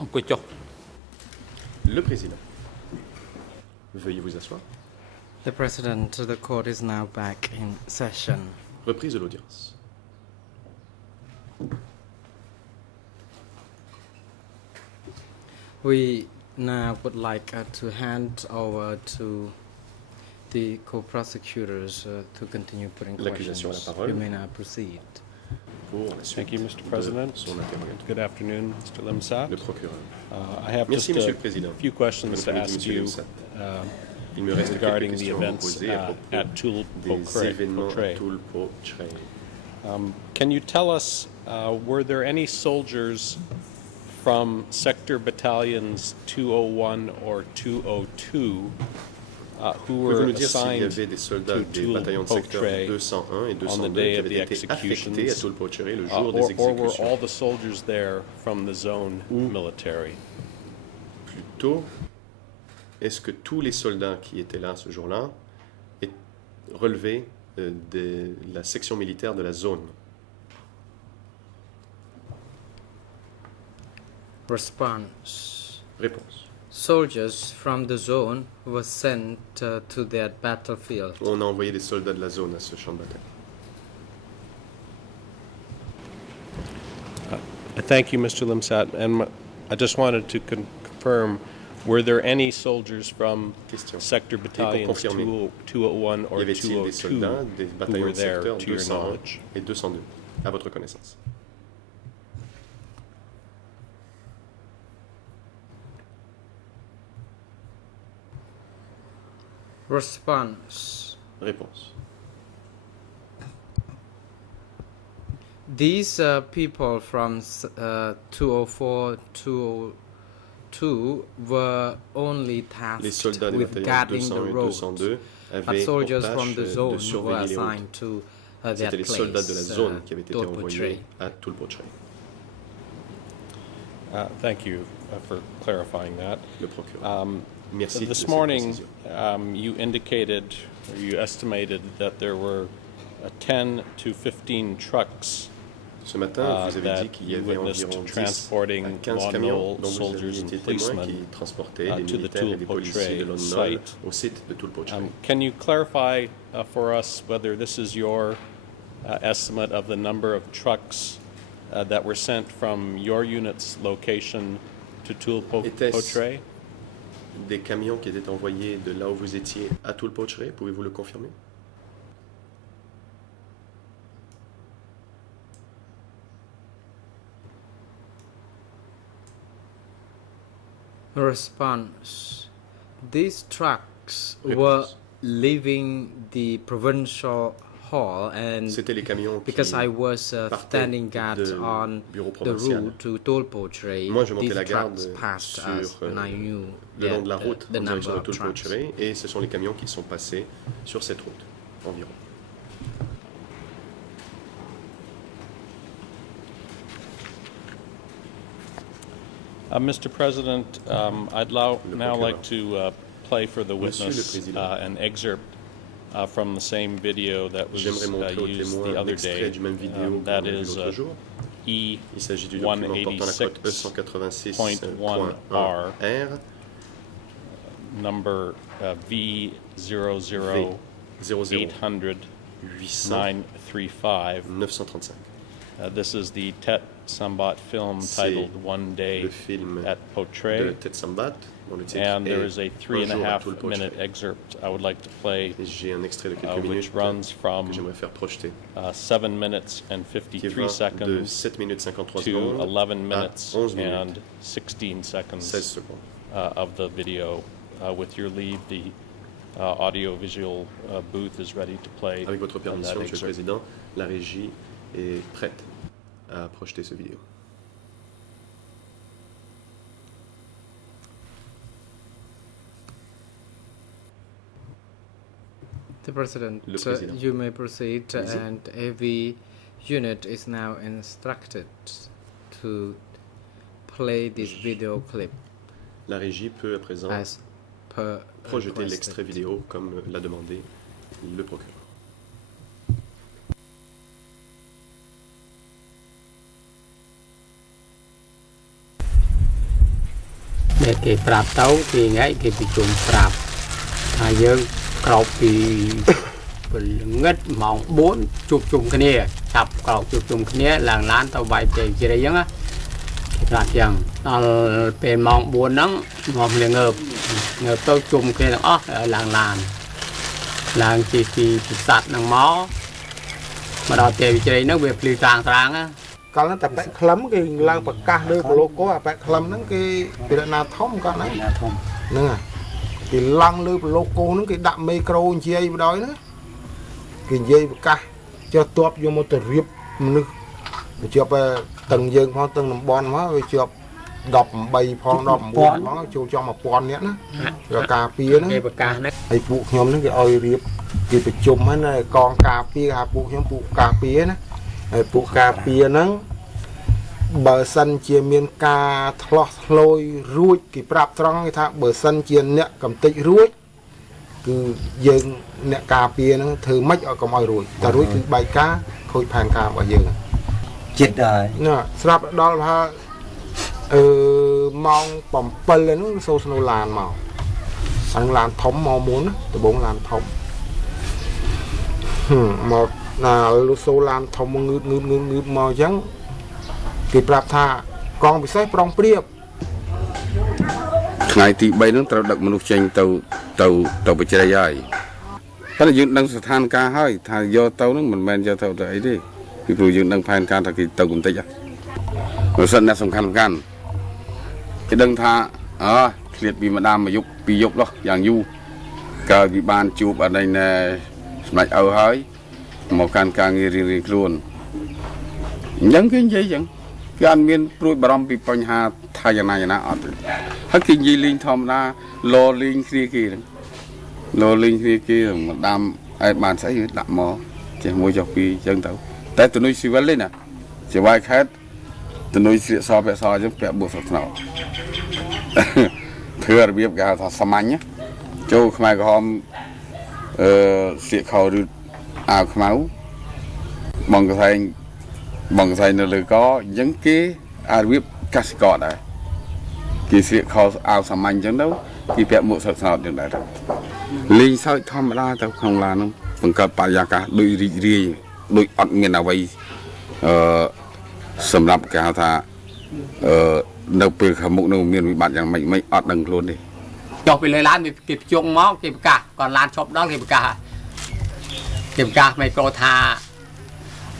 អង្គុយចុះ Le président. Veuillez vous asseoir. The President, the court is now back in session. Reprise de l'audience. We now would like to hand over to the co-prosecutors to continue putting L'accusation a la questions. parole. You may now proceed. Pour la suite Thank you, Mr. de President. son interrogatoire. Good afternoon, Mr. Limsat. Le procureur. I have Merci, just Monsieur a le Président. few questions Bon to après-midi, ask Monsieur you Limsat. Il me reste quelques regarding the questions à vous events poser à propos at des événements à Tulpotray. Tulpotray. Can you tell us, were there any soldiers from Sector Battalions 201 or 202 who Pouvez-vous were nous dire s'il y assigned avait des soldats to des bataillons de secteur Tulpotray 201 et on the 202 day qui of the avaient été executions, affectés à Tulpotray le jour des or were exécutions? all the soldiers there from the zone military? Plutôt, est-ce que tous les soldats qui étaient là ce jour-là relevaient de la section militaire de la zone? Response. Réponse. Soldiers from the zone were sent to their battlefield. On a envoyé des soldats de la zone à ce champ de bataille. Thank you, Mr. Limsat. And I just wanted to confirm, were there any soldiers from Question. Sector Battalions confirmer, 201 Y or avait-il des 202 soldats des who bataillons were de there, secteur to your 201 knowledge? et 202, à votre connaissance? Response. Réponse. These people from 204, 202 were only Les tasked soldats des with bataillons guarding 201 the et roads. 202 But avaient pour soldiers tâche from the de zone were surveiller les routes. assigned to their C'était les soldats de la place, zone qui avaient été Tulpotray. envoyés à Tulpotray. Thank you for clarifying that. Le procureur. Merci de This cette morning, précision. you indicated, or you estimated that there were 10 to 15 trucks Ce matin, vous avez dit that qu'il y you avait witnessed environ 10 transporting à 15 Lon camions Nol dont vous aviez soldiers été and témoins policemen qui transportaient des to the militaires et des policiers de Lon Nol site. au site de Tulpotray. Can you clarify for us whether this is your estimate of the number of trucks that were sent from your unit's location to Tulpotray? Des camions qui étaient envoyés de là où vous étiez à Tulpotray, pouvez-vous le confirmer? Response. These trucks Réponse. were leaving the provincial hall, and C'étaient les camions qui because I was partaient standing guard de on bureau the provincial. route to Tulpotray, Moi, je montais these la garde trucks passed sur us, and I knew le long de la that, route the en number direction de of trucks. Tulpotray et ce sont les camions qui sont passés sur cette route environ. Mr. President, I'd now like to play for the Monsieur le witness Président. an excerpt from the same video that was J'aimerais montrer aux used témoins the un other extrait day. du même vidéo That qu'on a vu is l'autre jour. E Il s'agit du document portant la cote 186.1R, E186.1R, number V00 V00 800 800 935. 935. This is the Tet Sambat film C'est titled One Day le film at de Potray. Tet Sambat, dont le titre And there est is a Un jour à 3.5 Tulpotray. minute excerpt I would like to play, Et j'ai un extrait de quelques which minutes runs from que j'aimerais faire projeter, 7 minutes and qui 53 va de seconds 7 minutes 53 to secondes 11 à minutes 11 minutes and 16 seconds 16 secondes. of the video. With your leave, the audio-visual booth is ready to play Avec votre that permission, Monsieur le excerpt. Président, la régie est prête à projeter ce vidéo. The President, Le Président. you may proceed, Allez-y. and every unit is now instructed to play this video clip La régie peut à présent as per projeter requested. l'extrait vidéo comme l'a demandé le procureur. để cái prap tàu thì ngay cái bị chùm prap dương cầu bị ngất mỏng 4 chụp chùm cái này chập cầu chụp chùm cái này làng lán tàu vài tiền chỉ đấy á là chẳngเป็นมองบนนั้นมองเลยเงือบตัวจุ่มcái đó ở làng chỉ sạt nằng máu mà đào tiền chơi nó về pli tràng á còn nó tập tại khấm cái làng bậc ca đưa của logo à tại khấm nó cái đợt nào thông con đấy nè cái làng đưa của logo nó cái đạm micro dây đó nữa cái dây bậc ca cho top vô một tờ riệp nước cho từng dương phong từng làm bon hóa rồi chụp đọc bay phong đọc buồn nó chụp cho một con nữa rồi cà phê nó hay phụ nhóm nó cái oi riệp thì phải chùm hết này con cà phê phụ nhóm phụ cà phê nó phụ cà phê nó bờ sân chia miền cà lôi ruồi cái prap trong cái thằng bờ sân chia nè cầm tịch ruồi cứ dương nè cà phê nó thử mấy ở cầm oi ruồi ta ruồi cứ bay cá khôi phàn cà ở dương chết rồi nè sắp đó là mong bầm pê lên nó sâu sâu làn màu anh làn thống màu muốn từ 4 làn thống một là sâu làn thống ngư màu trắng kịp rạp thà còn bị sách prong priệp ngày thì bay nó tàu đặc manu tranh tàu bị chạy dài đó là những đang than ca hơi thà do tàu nó mình men do tàu đấy đi thì rồi những đang phan ca thì tàu cũng tây à rồi sân là song khăn cái đằng tha liệt bị mà đam mà bị dục đó dạng du cờ bị ban chụp ở đây nè mạch ở hơi một can nghe riêng luôn những cái gì chẳng cái anh miền rồi bầm bị bành hà thayอย่างnàyนะhết cái gì linh thom na lo linh kia mà đam ai bàn sẽ đạm mò chỉ mua cho phi chân tàu tại tụi nó suy vấn lên nè chỉ vài khách tụi nó sẽ so chứ bẹ buộc sọt nào thừa là biết cả thà sắm nhá châu khai cái hôm sẽ khâu được máu bằng cái thầy nó là có những cái biết cắt cọt này cái sẽ khâu sắm anh chẳng đâu thì bẹ buộc sọt nào được đấy linh sao thăm ra tao không là nó bằng cả bài gia cả đôi ri đôi ọt miền nào vậy sầm lấp cái thà đâu về khám mục đâu miền bạn chẳng mấy ọt đằng luôn đi chọc về lấy lan thì kịp chuông máu kịp cả còn lan chọc đó kịp cả mày cô thà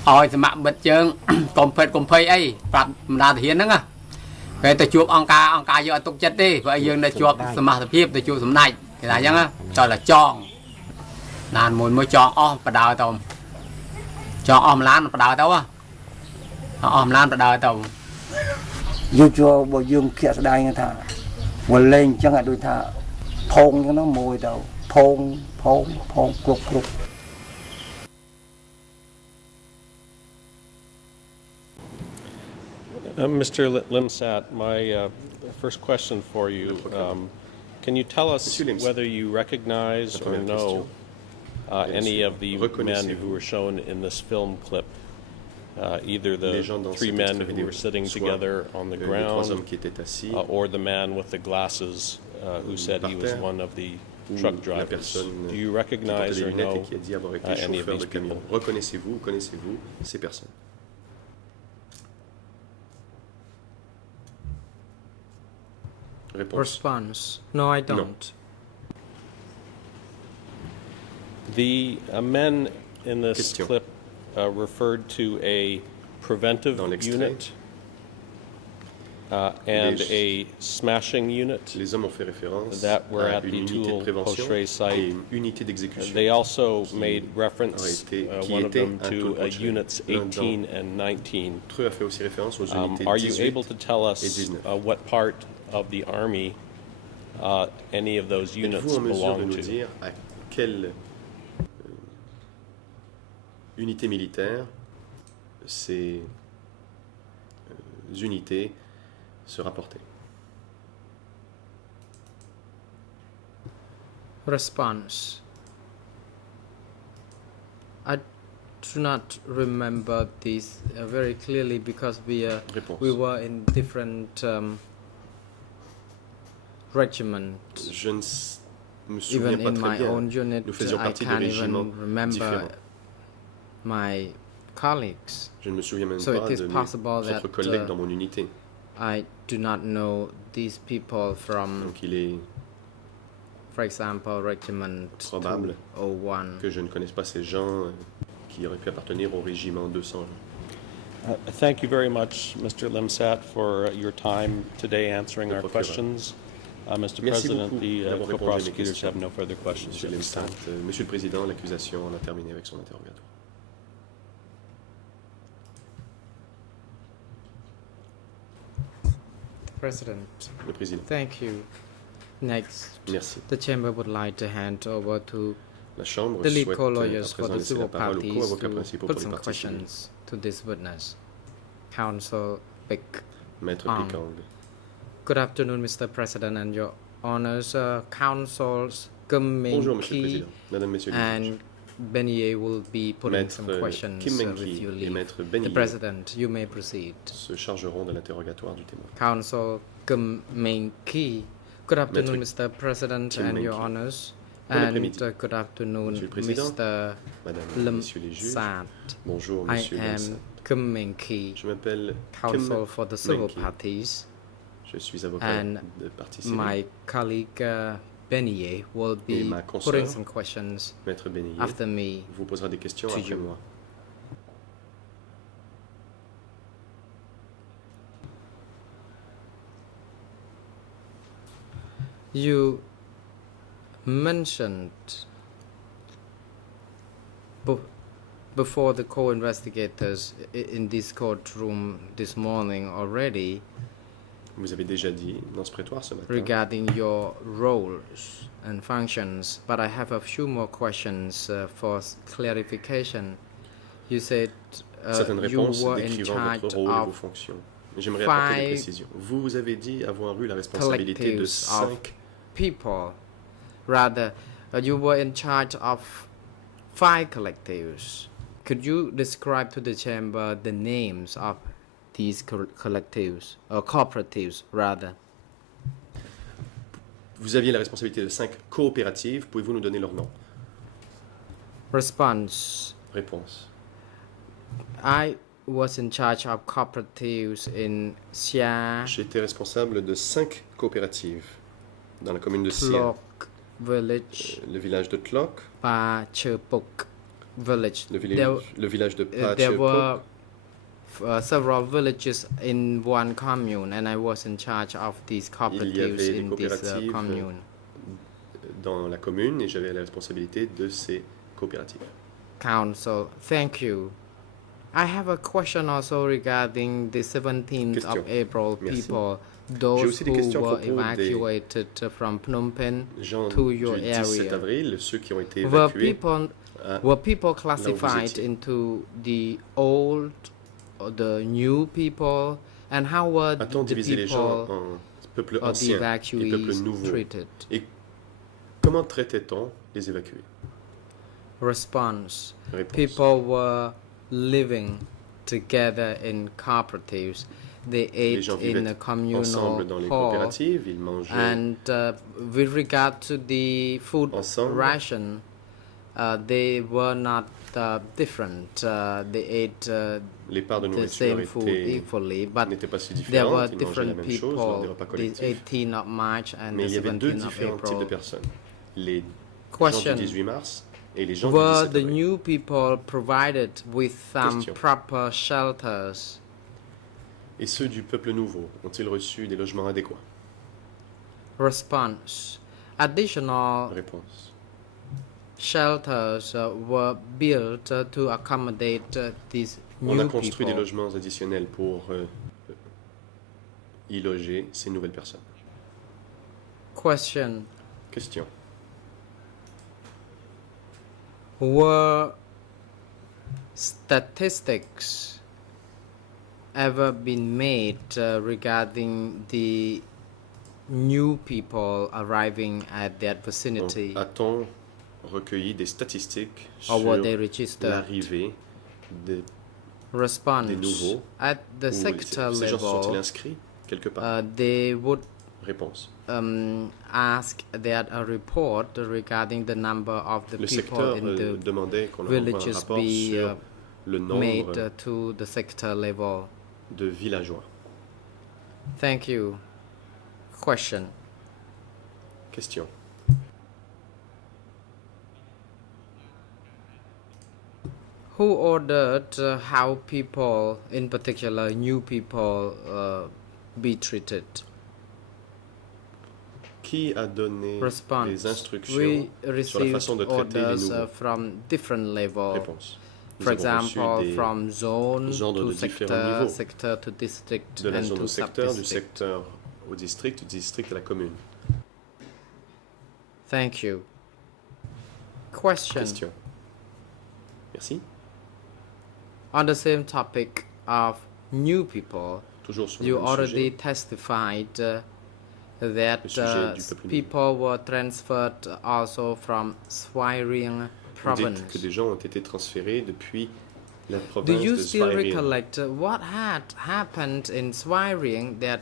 oi thì mạng bật chương cùng phê ấy và ra thì hiến đó nghe về từ chuột ông ca giờ tục chất đi vậy dương để chuột sầm mặt thiệp từ chuột sầm này cái này nhá cho là tròn nàn mùi mới tròn và đào tôm cho lan và đào tao á lan và đào tao dù cho bộ dương kia sẽ đây nghe thà vừa lên chẳng hạn đôi thà phong cho nó mùi đầu phong cục Mr. Limsat, my first question for you, can you tell us whether you recognize or know any of the men who were shown in this film clip, either the 3 men who were sitting together on the ground or the man with the glasses who said he was one of the truck drivers? Do you recognize or know any of these people? Reconnaissez-vous ces personnes? Response: No, I don't. The men in this clip referred to a preventive unit and a smashing unit that were at the Toul Pocheré site. They also made reference, one of them, to units 18 and 19. Are you able to tell us what part of the army any of those units belong to? Quelle unité militaire ces unités se rapportaient? Response: I do not remember these very clearly because we were in different regiment. Je ne me souviens Even pas in très my bien. own unit, Nous faisions I partie de can't régiments even remember différents. my colleagues. Je ne me souviens même So pas it is de mes possible autres that, collègues dans mon unité. I do not know these people from, Donc il est for example, regiment probable 201. que je ne connaisse pas ces gens qui auraient pu appartenir au régiment 200. Thank you very much, Mr. Limsat, for your time today answering Le our procureur. questions. Mr. Merci President, beaucoup the d'avoir répondu à mes co-prosecutors questions. have no further questions Monsieur at this time. Lemsat, Monsieur le Président, l'accusation en a terminé avec son interrogatoire. President, Le Président, thank you. Next, merci. the chamber would like to hand over to La Chambre the lead souhaite co-lawyers à for présent the laisser la civil parole aux parties co-avocats to principaux put pour les some parties civiles. questions to this witness. Counsel Pick. Maître Ah. Pikang. Good afternoon, Mr. President and your honors. Counsels Kim Bonjour, Min Monsieur le Ki Président, Madame, Messieurs les juges. and Benier will be putting some Maître questions Kim with Min-ki your et leave. Maître The Benier President, you may proceed. se chargeront de l'interrogatoire du témoin. Counsel Kim Min Ki. Good afternoon, Maître Mr. President Kim and Min your Ki. honors. Bon And après-midi. good afternoon, Monsieur le Président, Mr. Madame, Lim Messieurs les juges. Sat. Bonjour, I Monsieur Lemsat. am Kim Min Ki, Je m'appelle counsel for the civil Min-ki. parties. Je suis avocat And de partie civile. My colleague Benier will Et be ma putting consoeur, some questions Maître Benier, after me. vous posera des questions to après you. moi. You mentioned before the co-investigators in this courtroom this morning already Vous avez déjà dit dans ce prétoire ce matin regarding your roles and functions, but I have a few more questions for clarification. You said certaines you réponses were in décrivant charge votre rôle et vos of fonctions. J'aimerais apporter des five précisions. Vous avez dit avoir eu la responsabilité de collectives of 5 people. Rather, you were in charge of 5 collectives. Could you describe to the chamber the names of these collectives or cooperatives rather? Vous aviez la responsabilité de 5 coopératives. Pouvez-vous nous donner leur nom? Response. Réponse. I was in charge of cooperatives in Sia, J'étais responsable de 5 coopératives dans la commune de Sia, Tlok Village, le village de Tlok, Pa Chepuk Village. le village de There Pachepok. were several villages in one commune, and I was in charge of these cooperatives des in this coopératives, commune. dans la commune et j'avais la responsabilité de ces coopératives. Council, thank you. I have a question also regarding the 17th Question. of April Merci. people, J'ai those aussi des who questions à were propos des evacuated from Phnom Penh Gens to du your 17 area. avril, ceux qui ont été Were évacués, people classified étiez. into the old or the new people, and how were a-t-on the divisé les gens people en peuples or the anciens et peuples evacuees nouveaux? treated? Et comment traitait-on les évacués? Response. Réponse. People were living together in cooperatives. They Les ate gens in a vivaient communal ensemble dans les hall. coopératives, ils mangeaient And with regard to the food Ensemble. ration, they were not different. They ate les parts de the nourriture same food equally, but n'étaient pas si there were différentes, ils mangeaient la different même chose dans des people. repas The collectifs. 18th of March and Mais the il y avait deux 17th of différents types de April. personnes. Les Question. gens du 18 mars et les gens Were du the 17 avril. new people provided with some Question. proper shelters? Et ceux du peuple nouveau ont-ils reçu des logements adéquats? Response. Additional Réponse. shelters were built to accommodate these On new a construit des people. logements additionnels pour y loger ces nouvelles personnes. Question. Question. Were statistics ever been made regarding the new people arriving at that vicinity? A-t-on recueilli des statistiques Or sur were they registered? l'arrivée des Response. des nouveaux At the ou sector ces gens sont-ils level, inscrits quelque part? they would Réponse. asked that a report regarding the number of the Le people secteur in the demandait qu'on leur envoie un villages rapport be sur le made nombre to the sector level. de villageois. Thank you. Question. Question. Who ordered how people, in particular new people, be treated? Qui a donné Response. les instructions We sur la received façon de traiter les orders nouveaux? from different levels. Réponse. Nous For avons reçu example, des from zone ordres to de différents sector, niveaux. sector to district, de la and zone to au secteur, du sub-district. secteur au district, du district à la commune. Thank you. Question. Question. Merci. On the same topic of new people, Toujours sur you le même already sujet. testified that Le sujet du peuple nouveau. people were transferred also from Swaring Vous dites province. que des gens ont été transférés depuis la Do province you de still Swairien. recollect what had happened in Swaring that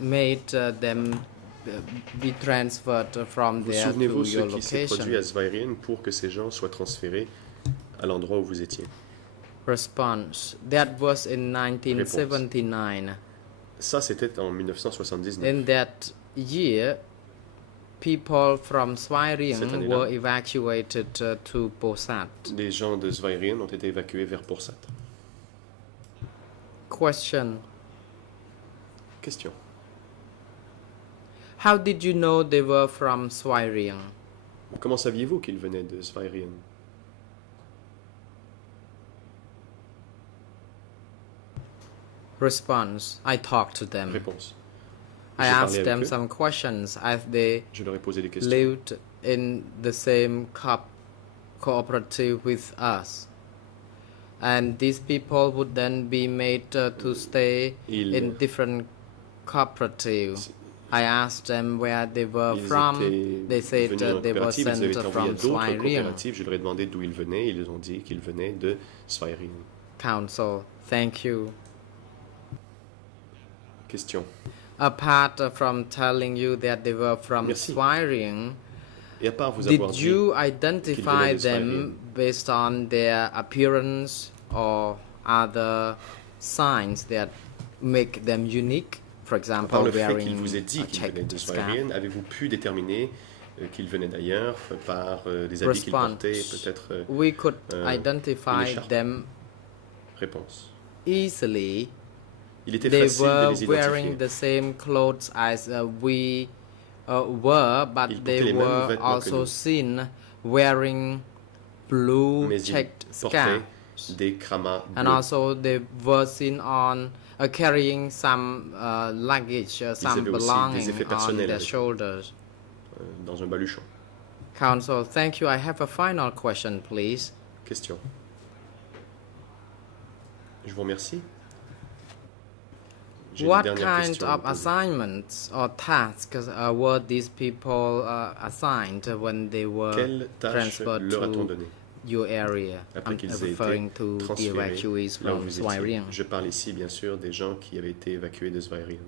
made them be transferred from Vous there to souvenez-vous ce your qui s'est produit à location? Swairien pour que ces gens soient transférés à l'endroit où vous étiez? Response. That was in 1979. Ça, c'était en 1979. In that year, people from Cette Swaring année-là. were evacuated to Posat. Des gens de Swairien ont été évacués vers Porsat. Question. Question. How did you know they were from Swaring? Comment saviez-vous qu'ils venaient de Swairien? Response. I talked to them. Réponse. I J'ai parlé asked avec them eux. some questions as they Je leur ai posé des questions. lived in the same cooperative with us. And these people would then be made to stay Ils- in different cooperatives. I asked them where they were Ils from. étaient They said venus en they were coopérative, ils avaient sent été envoyés à from d'autres Swaring coopératives. Je leur ai demandé d'où ils venaient. Ils ont dit qu'ils venaient de Swairien. Council. Thank you. Question. Apart from telling you that they were from Merci. Swaring, Et à part vous avoir did dit you identify qu'ils venaient de them based on their appearance or other signs that make them unique? For par example, le fait qu'il wearing vous ait dit a qu'ils venaient de checked scarf. Swairien, avez-vous pu déterminer qu'ils venaient d'ailleurs par des habits qu'ils portaient, Response. peut-être We could une identify écharpe. them réponse. easily. Il était They facile de were les wearing identifier. the same clothes as we were, but Ils they portaient les mêmes were vêtements que also nous. seen wearing blue Mais ils checked portaient scarves. des cramas And bleus. also they were seen on carrying some luggage, some avaient aussi des belongings effets on personnels their avec eux. shoulders. Dans un baluchon. Council, thank you. I have a final question, please. Question. Je vous remercie. J'ai une What dernière kind question à of vous poser. assignments or tasks were these people assigned when they were Quelles tâches transferred leur a-t-on to donné your area? après I'm qu'ils aient referring été to the transférés evacuees là où from vous étiez? Swairien. Je parle ici, bien sûr, des gens qui avaient été évacués de Swairien.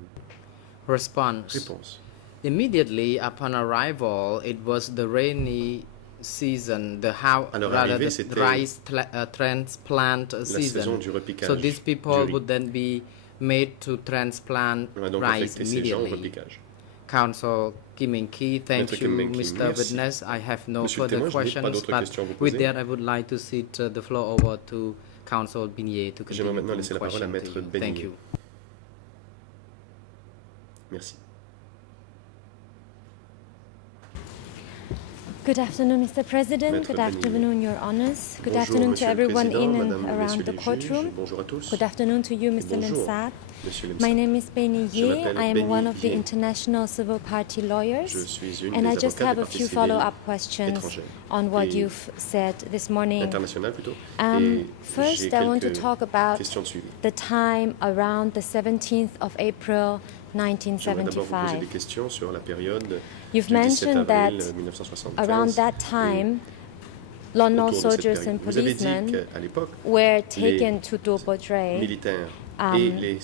Response. Réponse. Immediately upon arrival, it was the rainy season, À leur rather arrivée, the c'était rice transplant La saison season. du repiquage. So these du people riz. would then be made to transplant On a donc rice affecté ces gens au immediately. repiquage. Council Kim Min-ki, thank Maître you, Kim Min-ki, Mr. merci. Witness. I have no Monsieur le further témoin, je n'ai pas questions, d'autres but questions à vous with poser. that, I would like to cede the floor over to Council Binier to J'aimerais continue maintenant the laisser la parole à question Maître to you. Benier. Thank you. Merci. Good afternoon, Mr. President. Maître Good Benier. afternoon, Your Honors. Good Bonjour, afternoon to Monsieur le everyone Président, in and Madame et Messieurs around the les juges. courtroom. Bonjour à tous. Good afternoon to you, Mr. Bonjour, Limsat. Monsieur My Limsat. name is Beni Je Ye. m'appelle I am Beni one of the Ye. International Civil Party Je lawyers. suis une And I des just avocats have des a partis few civils follow-up questions étrangers on what et you've said this morning. internationales plutôt. Et First, j'ai I want to quelques talk about questions de suivi. the time around the 17th of April, J'aimerais d'abord vous poser 1975. des questions sur la période You've du 17 mentioned that avril 1975. around that time, Lon Nol autour de cette soldiers période. and Vous avez dit policemen qu'à l'époque, were taken to Tulpo Tray. militaires Um, et les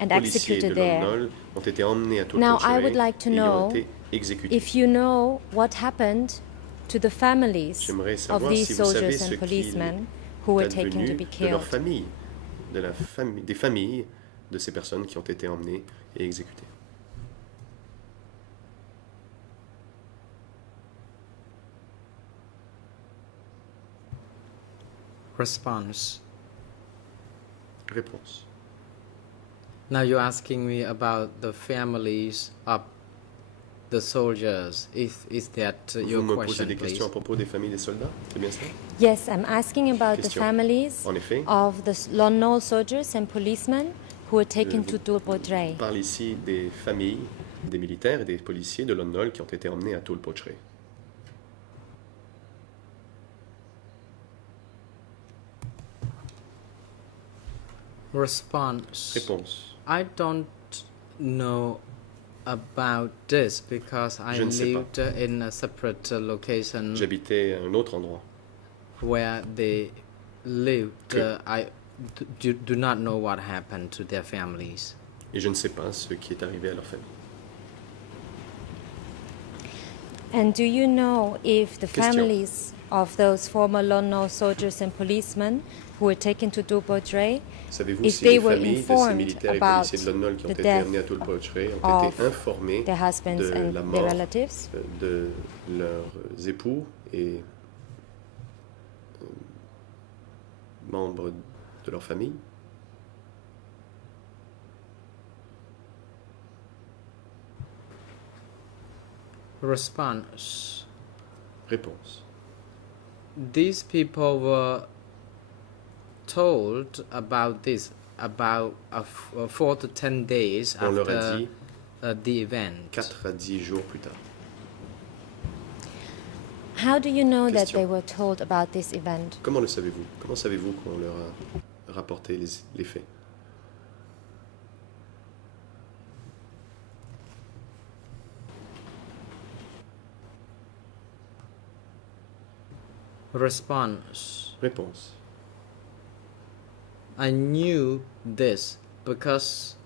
and policiers de executed there. Lon Nol ont été emmenés à Now, I Tulpo would like to et y ont know été exécutés. if you know what happened to the families J'aimerais of savoir these si vous savez soldiers ce and qu'il policemen who were est taken to advenu be de leur killed. famille, des familles de ces personnes qui ont été emmenées et exécutées. Response. Réponse. Now you're asking me about the families of the soldiers. Is that your Vous me posez question, des please? questions à propos des familles des soldats, c'est bien ça? Yes, I'm asking about the Question. families En effet, of the Lon Nol soldiers and policemen who were taken to Tulpo Tray. on parle ici des familles, des militaires et des policiers de Lon Nol qui ont été emmenés à Tulpo Tray. Response. Réponse. I don't know about this because I Je ne sais pas. lived in a separate location J'habitais à un autre endroit. where they lived. Que- I do not know what happened to their families. Et je ne sais pas ce qui est arrivé à leur famille. And do you know if the Question. families of those former Lon Nol soldiers and policemen who were taken to Tulpo Tray, Savez-vous if si they les were familles de ces informed militaires et about policiers de Lon Nol qui ont the été death amenés à Tulpo Tray ont of été informés their husbands de and la their mort relatives? de leurs époux et membres de leur famille? Response. Réponse. These people were told about this about 4 to 10 days On leur a after dit the event. 4 à 10 jours plus tard. How do you know that Question. they were told about this event? Comment le savez-vous? Comment savez-vous qu'on leur a rapporté les faits? Response. Réponse. I knew this because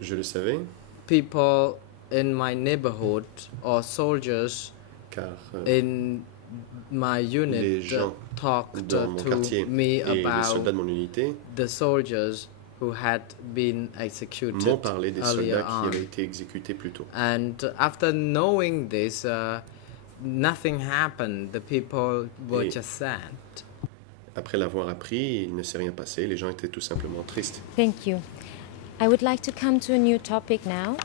Je le savais people in my neighborhood or soldiers car in my les unit gens talked dans mon to quartier me et les soldats about de mon unité the soldiers who had been executed m'ont parlé des earlier soldats qui on. avaient été exécutés plus tôt. And after knowing this, nothing happened. The people were Et- just sad. Après l'avoir appris, il ne s'est rien passé, les gens étaient tout simplement tristes. Thank you. I would like to come to a new topic now.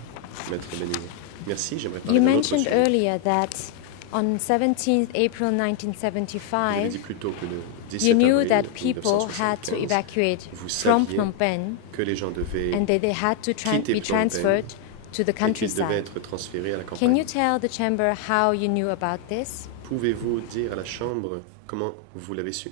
Maître Benigné. Merci, j'aimerais parler You d'un autre mentioned sujet. earlier that on 17th April Vous avez 1975, dit plus tôt que le 17 you knew avril that people had to 1975, evacuate vous from saviez Phnom Penh que les gens devaient and that they had to quitter be Phnom Penh transferred to the et qu'ils devaient countryside. être transférés à la Can campagne. you tell the chamber how you knew about this? Pouvez-vous dire à la Chambre comment vous l'avez su?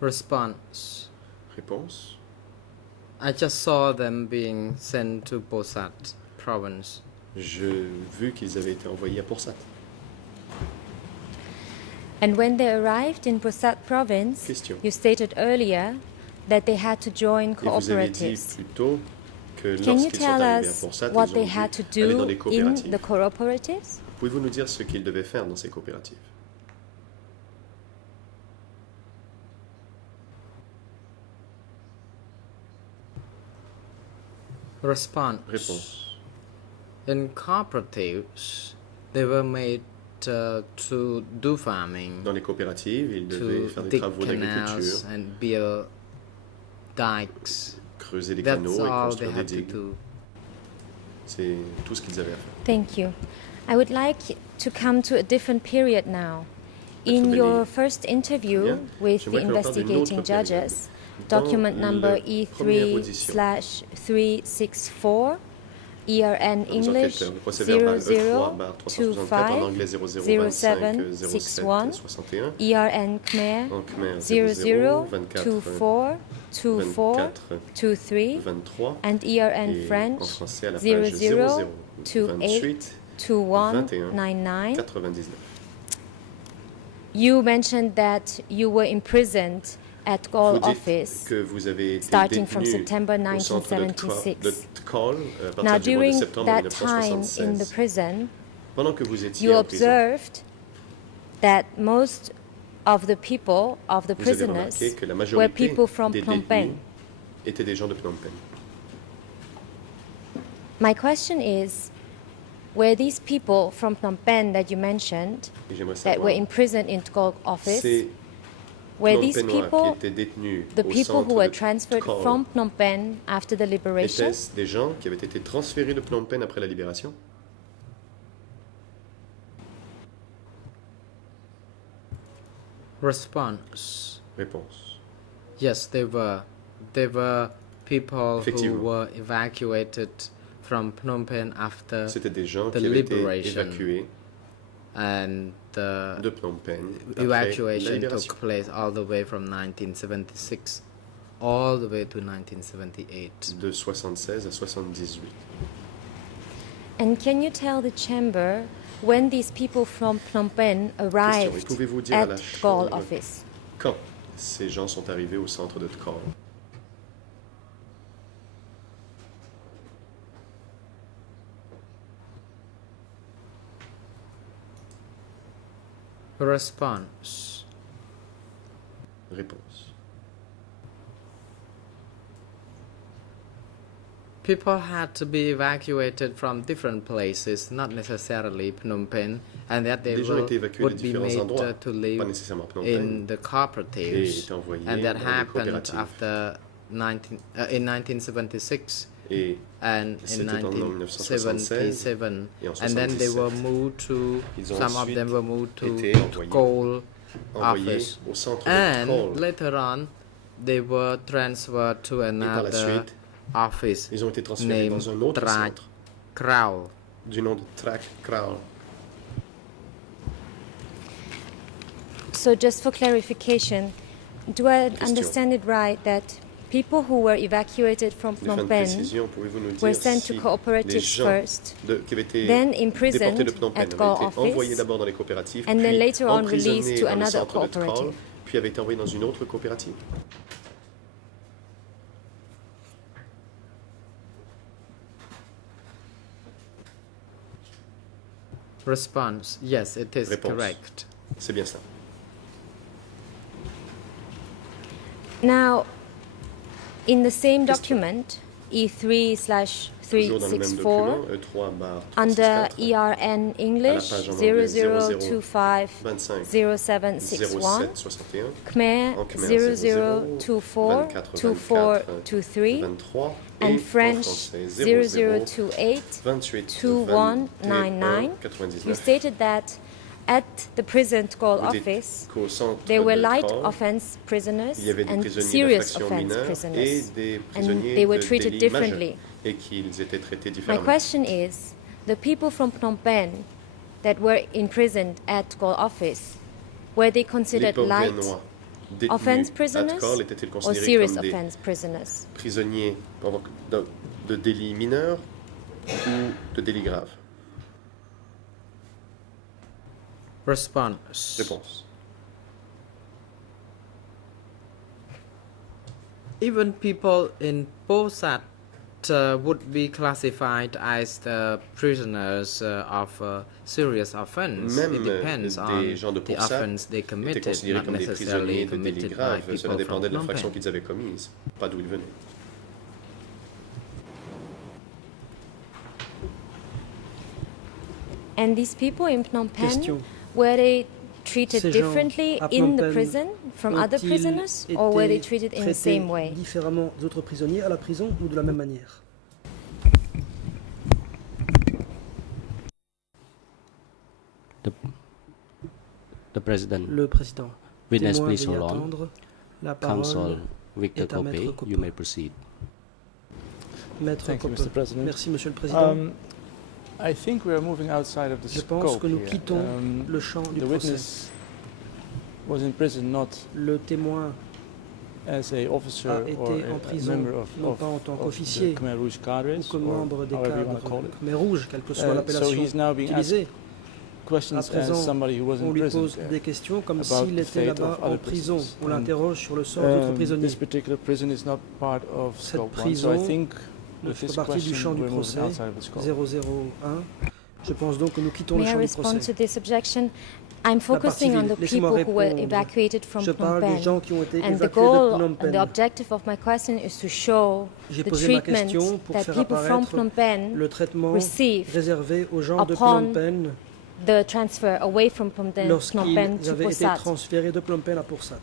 Response. Réponse. I just saw them being sent to Bosat province. J'ai vu qu'ils avaient été envoyés à Pursat. And when they arrived in Pursat province, Question. you stated earlier that they had to join Et vous avez dit cooperatives. plus tôt que Can you lorsqu'ils sont tell arrivés à us Pursat, what ils they ont had to dû aller dans do des in coopératives. the cooperatives? Pouvez-vous nous dire ce qu'ils devaient faire dans ces coopératives? Response. Réponse. In cooperatives, they were made to do farming, Dans les coopératives, ils devaient to faire des dig travaux canals d'agriculture, and build dikes. creuser des That's canaux et all they construire des had to digues. do. C'est tout ce qu'ils avaient à faire. Thank you. I would like to come to a different period now. Maître In your Benigné. first interview Bien. with the J'aimerais que l'on parle d'une autre investigating période. judges, Dans document number la première audition. E3/364, ERN Nous English enquêteurs, le procès verbal E3/364, en anglais 0025 0025 07 61, ERN Khmer en khmer 00 24 24 24 23 23, and ERN et en French français à la page 00 00 28 28 21 21 99. 99. You mentioned that you were imprisoned at Vous Galle dites office que vous avez été starting from détenu September au centre de 1976. Tkal à Now, partir du mois de during septembre that time in the 1976. prison, Pendant que vous étiez you en prison, observed that most of the people, of the vous avez prisoners, remarqué que la were majorité people from des Phnom détenus Penh. étaient des gens de Phnom Penh. My question is, were these people from Phnom Penh that you mentioned, Et j'aimerais that were savoir, imprisoned in Tkal office, ces were Phnom these Penhois people qui étaient détenus the au people centre who were de transferred Tkal, from Phnom Penh after the liberation? étaient-ce des gens qui avaient été transférés de Phnom Penh après la libération? Response. Réponse. Yes, they were. They were people who Effectivement. were evacuated from Phnom Penh after C'était des gens the qui avaient été liberation, évacués and the de Phnom Penh après la evacuation libération. took place all the way from 1976 all the way to 1978. De 76 à 78. And can you tell the chamber when these people from Phnom Penh arrived pouvez-vous dire à la at Galle chambre office? Quand ces gens sont arrivés au centre de Tkal? Response. Réponse. People had to be evacuated from different places, not necessarily Phnom Penh, and that they Les gens étaient évacués de would be différents made endroits, to pas live nécessairement Phnom in Penh, the et cooperatives, étaient envoyés and that dans les happened coopératives. after in 1976 Et and in c'était en 1976, 1977, et en and then they were 77. moved to. Ils ont Some of ensuite them were moved to été envoyés Galle envoyés office, au centre de and Tkal. later on, they were transferred to Et par la another suite, office ils ont été transférés named dans un autre Trak centre Kraul. du nom de Trak Kraul. So just for clarification, do I Question. understand it right that people who were evacuated from Des fins Phnom de Penh précision, pouvez-vous nous were dire sent si to cooperatives les gens first, qui avaient été then déportés imprisoned de Phnom Penh at avaient Galle été office, envoyés d'abord dans les coopératives, and then puis later on emprisonnés released to dans le another centre de Tkal, cooperative? puis avaient été envoyés dans une autre coopérative? Response. Yes, it is Réponse. correct. C'est bien ça. Now, in the same Question. document, Toujours dans le même document, E3/364, E3/364, under ERN English page en anglais 0025 25 0761, 07 61, Khmer en khmer 0024 24 23, 23, et and en French français 0028 28 2199. 99. You stated that at the prison Tkal Vous dites office, qu'au centre there were de light Tkal, offense prisoners il y avait des and prisonniers serious d'infraction offense mineure et prisoners, des and prisonniers they were de treated délits majeurs, differently. et qu'ils étaient traités My différemment. question is, the people from Phnom Penh that were imprisoned at Tkal office, were they Les considered light Portugais détenus offense à prisoners Tkal étaient-ils or considérés serious comme des offense prisoners? prisonniers de délits mineurs ou de délits graves? Response. Réponse. Even people in Posat would be classified as the prisoners of serious offense. Même It depends on des gens de the Posat offense they étaient committed, considérés not comme des necessarily prisonniers de délits committed by graves. Cela people from dépendait de Phnom l'infraction Penh. qu'ils avaient commise, pas d'où ils venaient. And these people in Phnom Penh, Question. were they treated Ces gens differently à in Phnom the Penh prison from other ont-ils prisoners, or were they été treated in the traités same way? différemment des autres prisonniers à la prison ou de la même manière? The President. Le président. Witness, Témoin, please veuillez hold on. attendre. La parole Counsel Victor est à Maître Koppe, Koppe. you may proceed. Maître Thank you, Koppe. Mr. President. Merci, Monsieur le Président. I think we are moving outside of the Je pense scope que nous here. quittons le champ du The procès. witness was in prison not Le témoin as a officer a or été en a prison, member non pas en tant qu'officier the Khmer Rouge cadres, ou comme or membre des however you want cadres to call it. Khmer Rouge, quelle que soit So l'appellation he's now being utilisée. asked questions À présent, as somebody who was on in lui prison pose there. des questions comme about s'il the était fate là-bas of en other prison. prisoners. On l'interroge sur le sort d'autres prisonniers. This particular prison is not part of Cette scope 1, so I prison think ne with fait this partie du champ question du we're moving procès outside of the scope. 001. Je pense donc que nous quittons le May I champ du respond procès. to this objection? I'm focusing on the Laissez-moi people who were répondre. evacuated from Je Phnom parle des gens Penh. qui ont été And the évacués de goal Phnom and the Penh. objective of my question is to show J'ai the posé ma treatment question pour that faire people from apparaître Phnom Penh le traitement receive réservé aux gens de upon Phnom Penh the transfer away from Phnom Penh lorsqu'ils to avaient été Posat. transférés de Phnom Penh à Pursat.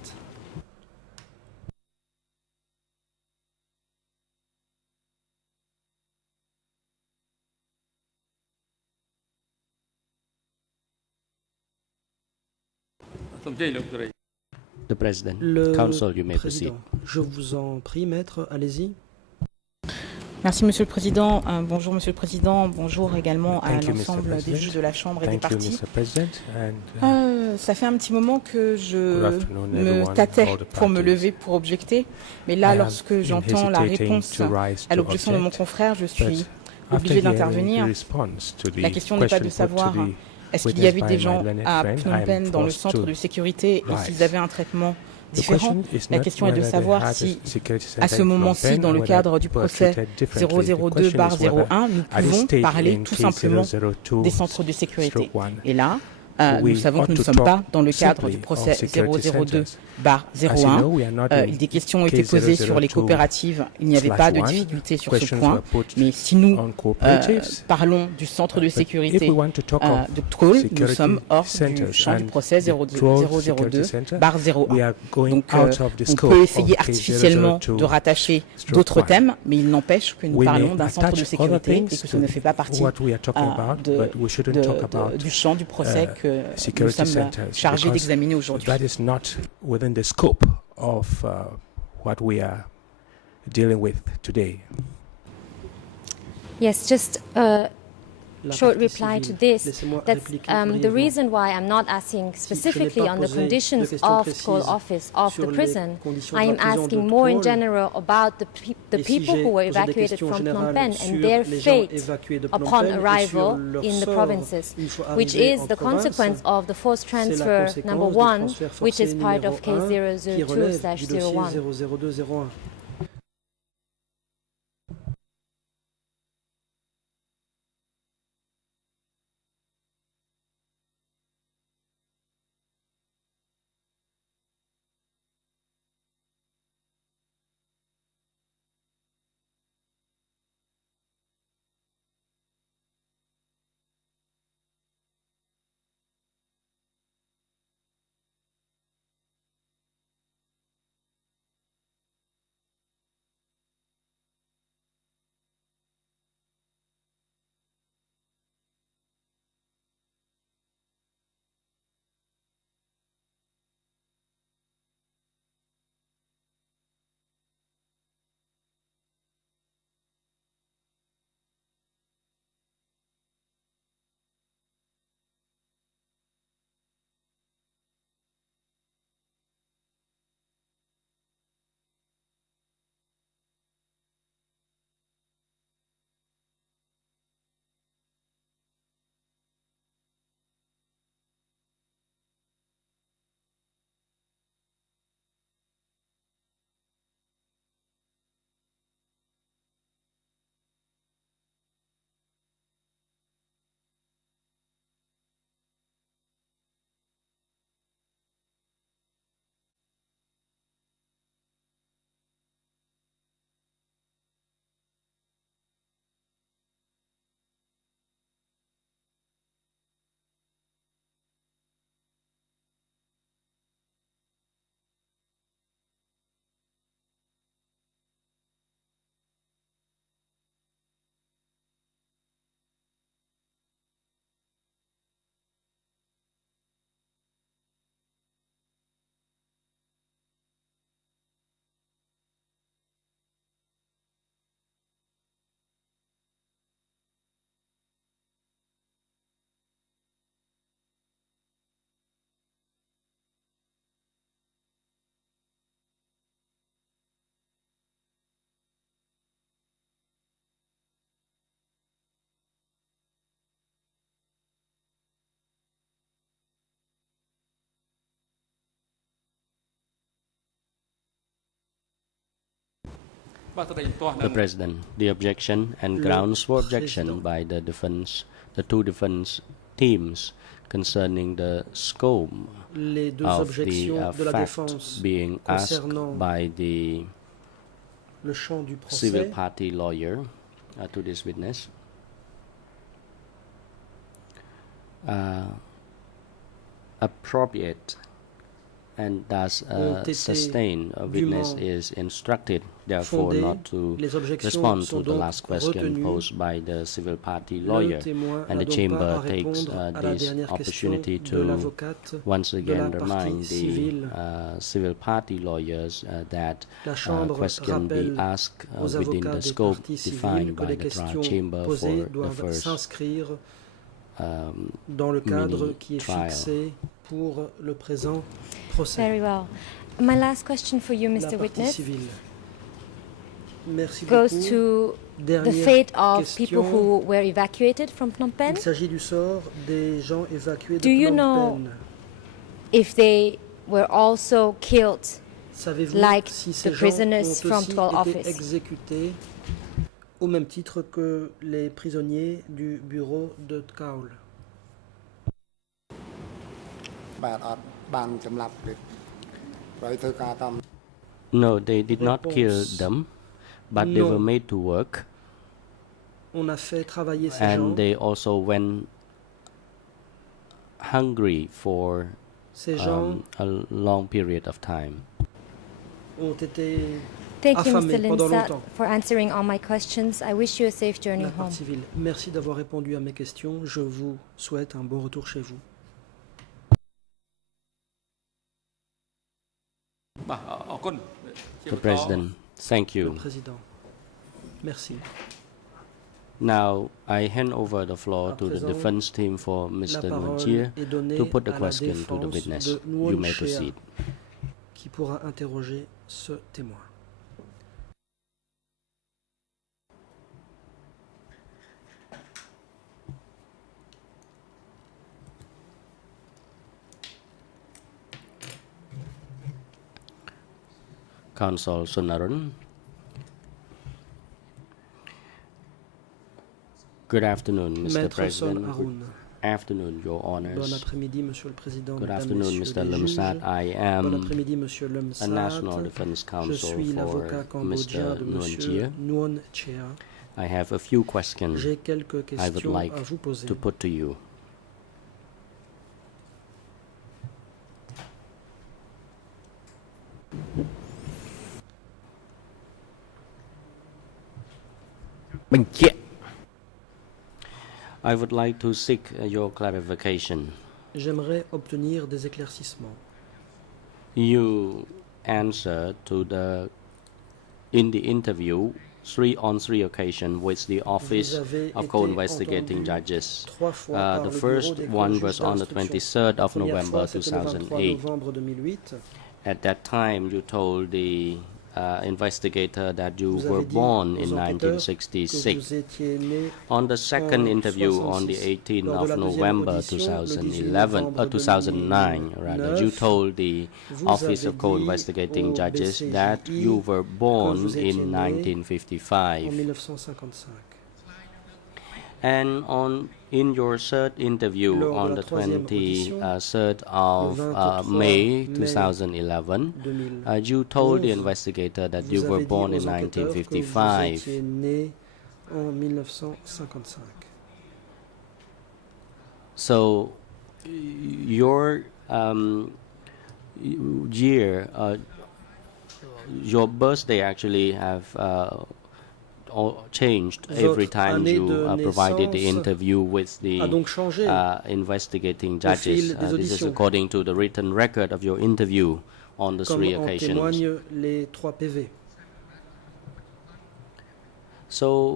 The President. Le Council, you may proceed. Président, je vous en prie, maître, allez-y. Merci Monsieur le Président. Bonjour Monsieur le Président. Bonjour également à Thank you, Mr. l'ensemble des President. juges de la Chambre et des Thank you, parties. Mr. President. And, Ça fait un petit moment que Good je afternoon, me everyone, tâtais all the pour me parties. lever pour objecter. Mais là, I am lorsque j'entends la hesitating réponse to rise à to l'objection de mon object, confrère, je suis but obligée after d'intervenir. hearing the response to the La question n'est pas de question put to savoir the est-ce qu'il y avait witness des by gens my learned à friend, I Phnom am Penh dans le forced centre to de sécurité et rise. s'ils avaient un traitement The différent. question is La not question est de whether they savoir had a si, security à center ce in Phnom moment-ci, Penh dans or le whether cadre du they were procès treated differently. The 002-01, question is whether nous at this pouvons stage parler in tout case simplement 002 des centres de sécurité. stroke one, Et là, we nous savons que ought nous ne to sommes pas talk dans le cadre simply du of procès security 002-01. As you know, we are not in Des questions ont été case posées sur les 002 coopératives. Il n'y avait pas de /1. difficulté sur ce Questions point. were put Mais si nous on cooperatives. parlons du centre de But sécurité if we want to talk of de Troll, nous security sommes hors du centers champ du and procès the Troll security center, we 002-01. are going Donc, out of the on scope peut of essayer case artificiellement 002 de rattacher stroke d'autres 1. thèmes, mais il n'empêche que nous We parlons may d'un centre de attach sécurité other et things que ce to ne fait pas partie what we are talking about, but we shouldn't talk about du champ du procès que nous security sommes centers chargés because d'examiner aujourd'hui. that is not within the scope of what we are dealing with today. Yes, just La short partie reply to civile. this. Laissez-moi That's répliquer the brièvement. reason why I'm not asking specifically pas on the posé de conditions questions of précises Cole Office of sur the les prison. conditions I de am la prison asking de more in Troll. general about the Et si people j'ai who were posé des evacuated questions from Phnom générales Penh sur and their les gens fate évacués de Phnom upon Penh et sur arrival leur in the sort provinces, une fois which arrivés is en the province, consequence of the forced c'est la transfer conséquence number du 1, transfert which is forcé part numéro of case 1 qui relève du dossier 002/01. 00201. The President, the objection and grounds for objection by the two defense teams concerning the scope Les deux of the objections de la fact défense being asked concernant by the le champ du civil procès party lawyer to this witness. Appropriate and thus ont été sustained. A witness dûment is instructed, therefore, fondées. not to Les objections respond sont to the donc last question retenues. posed by the civil party Le lawyer, témoin and n'a the donc chamber pas à takes répondre à la this dernière opportunity question de to l'avocate once de again la remind partie the civile. civil party lawyers that La Chambre question be rappelle asked aux within avocats the des scope parties defined civiles que by les the trial questions chamber posées for the doivent first s'inscrire dans le cadre qui est mini-trial. fixé pour le présent procès. Very well. My last question for you, La Mr. partie Witness, civile. Merci goes beaucoup. to the Dernière fate of question. people who were evacuated from Phnom Penh. Il s'agit du sort des gens évacués de Do you Phnom know Penh. if they were also killed Savez-vous like si the ces gens prisoners ont from aussi Twelve été Office? exécutés au même titre que les prisonniers du bureau de Tkaul? No, they did not kill Réponse. them, but they Non. were made to work, On a fait travailler ces gens. and they also went hungry for Ces gens a long period of time. ont été Thank you, affamés Mr. pendant Limsat, longtemps. for answering all my questions. I wish you a safe journey La home. partie civile. Merci d'avoir répondu à mes questions. Je vous souhaite un bon retour chez vous. The President, thank Le you. président. Merci. Now I hand over the floor À to the présent, defense team for La Mr. parole Nguyen est donnée to put the à la question to the défense witness. de Nguyen You may Chea, proceed. qui pourra interroger ce témoin. Counsel Sunarun. Good afternoon, Mr. Maître President. Son Arun. Good afternoon, Your Bon Honors. après-midi, Monsieur le Président. Good Mesdames, afternoon, Messieurs Mr. les Lemsat. juges. I Bon am après-midi, Monsieur a Lemsat. National Defense Je Counsel suis for l'avocat cambodgien Mr. de Nguyen Monsieur Chea. Nguyen Chea. I have a few questions J'ai quelques I would questions like à vous poser. to put to you. I would like to seek your clarification. J'aimerais obtenir des éclaircissements. You answer to in the interview on three occasions with the Office Vous avez of été Co-Investigating entendu Judges. 3 fois par The le first bureau des one juges was on the d'instruction. 23rd of Première November fois, c'était le 23 2008. novembre 2008. At that time, you told the investigator that you Vous were avez dit born aux in enquêteurs que 1966. vous étiez né On the second en interview on the 66. 18th Lors de of la deuxième November audition, le 18 2011, novembre 2009, rather, you 2009, told the vous Office avez of Co-Investigating dit au Judges BCJI that you were que born vous étiez in né en 1955. 1955. And in your third interview Lors de on la the troisième audition, 23rd of le 23 May mai 2011, 2011, you told the investigator that you vous were avez dit born in aux enquêteurs que vous 1955. étiez né en 1955. So your year, your birthday actually have changed every Votre time année you de provided the naissance interview with the a donc changé investigating au judges. fil des This is auditions. according to the written record of your interview on the comme three en occasions. témoignent les 3 PV. So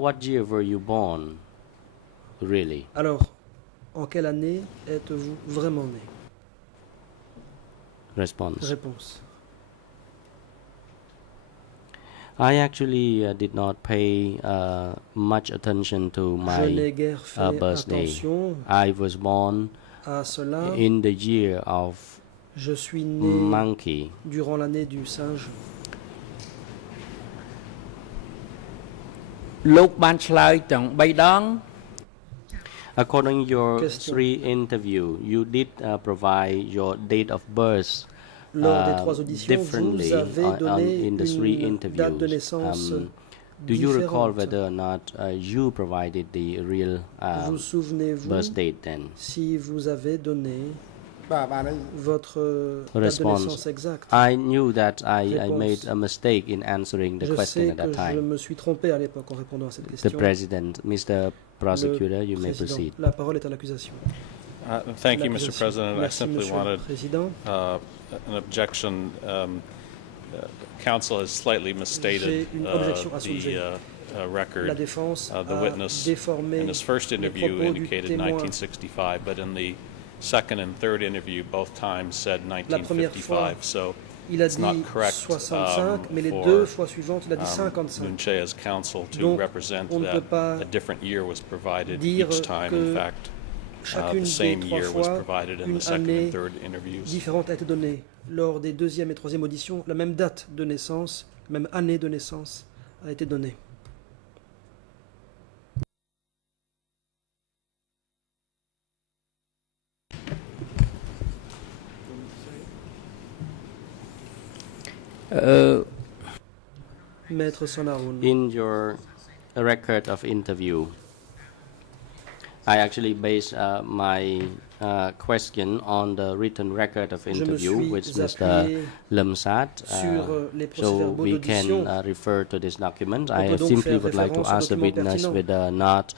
what year were you born, really? Alors, en quelle année êtes-vous vraiment né? Response. Réponse. I actually did not pay much attention to Je my n'ai guère fait birthday. attention I was born à cela. in the year of Je suis né monkey. durant l'année du singe. លោកបានឆ្លើយទាំង3ដង According your Question. 3 interview, you did provide your date of birth Lors des 3 auditions, differently vous avez donné in the 3 une interviews. date de naissance Do you recall différente. whether or not you provided the real Vous souvenez-vous birth date then? si vous avez donné votre date de Response. naissance exacte? I knew that I Réponse. made a mistake in answering the Je question sais at that que je time. me suis trompé à l'époque en répondant à cette The question. President, Mr. Prosecutor, you may Président, proceed. la parole est à l'accusation. Thank you, Mr. L'accusation. President. I Merci, simply Monsieur le wanted Président. an objection. Counsel has slightly misstated J'ai une objection à soulever. the record. La défense The a witness déformé in his first les interview propos du indicated témoin. 1965, but in the second and third interview, both times said La première fois, 1955. So il a it's not dit correct 65, mais les for, deux fois suivantes, il a dit 55. Nunchea's counsel to Donc, represent on ne peut that pas a different year was provided dire each time. que In fact, chacune the des same 3 year was fois, provided in une the second année and third interviews. différente a été donnée. Lors des deuxième et troisième auditions, la même date de naissance, la même année de naissance a été donnée. Maître Sonaroun. In your record of interview, I actually based my question on the written record of interview suis with Mr. appuyé Lemsat. sur les So procès-verbaux we d'audition. can refer to this document. On I peut donc simply faire would like to référence au ask the document witness pertinent. whether or not